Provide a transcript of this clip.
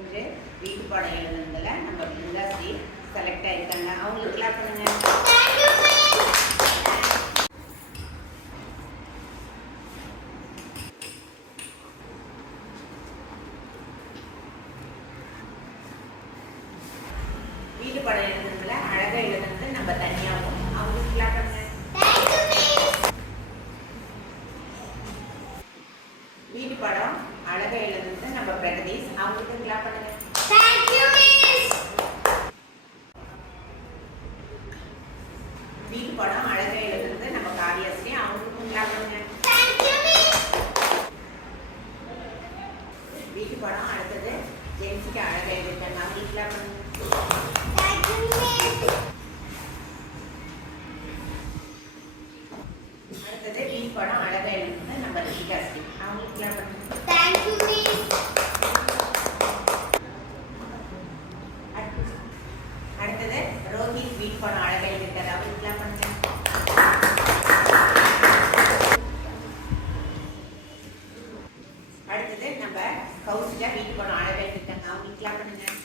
இன்று வீட்டு பாடம் எழுதுனதுல நம்ம பிருந்தாஸ்ரீ செலக்ட் ஆயிருக்காங்க. அவங்களுக்கு கிளாப் பண்ணுங்க வீட்டு படம் எழுதுனதுல அழகா எழுதுனது நம்ம தனியாகும் அவங்களுக்கு கிளாப் பண்ணுங்க வீட்டு படம் அழகா எழுதுனது நம்ம பிரகதீஷ். அவங்களுக்கு கிளாப் பண்ணுங்க. வீட்டு பாடம் அழகா எழுதுனது நம்ம காவியாஸ்ரீ அவங்களுக்கும் கிளாப் பண்ணுங்க. வீட்டு பாடம் அடுத்தது ஜென்சிக்கு அழகா எழுதிருக்காங்க அவங்களுக்கு கிளாப் பண்ணுங்க. அடுத்தது வீட்டு பாடம் அழகா எழுதுனது நம்ம ரிஷிகாஸ்ரீ அவங்களுக்கு கிளாப் பண்ணுங்க அடுத்து- அடுத்தது மீட் பண்ண அழகாக அழகா அவர் அவருக்குலாம் பண்ணுங்க. அடுத்தது நம்ம கௌசிகா வீட்டு அழகாக இருக்காங்க அவங்க அவங்களுக்குலாம் பண்ணுங்க.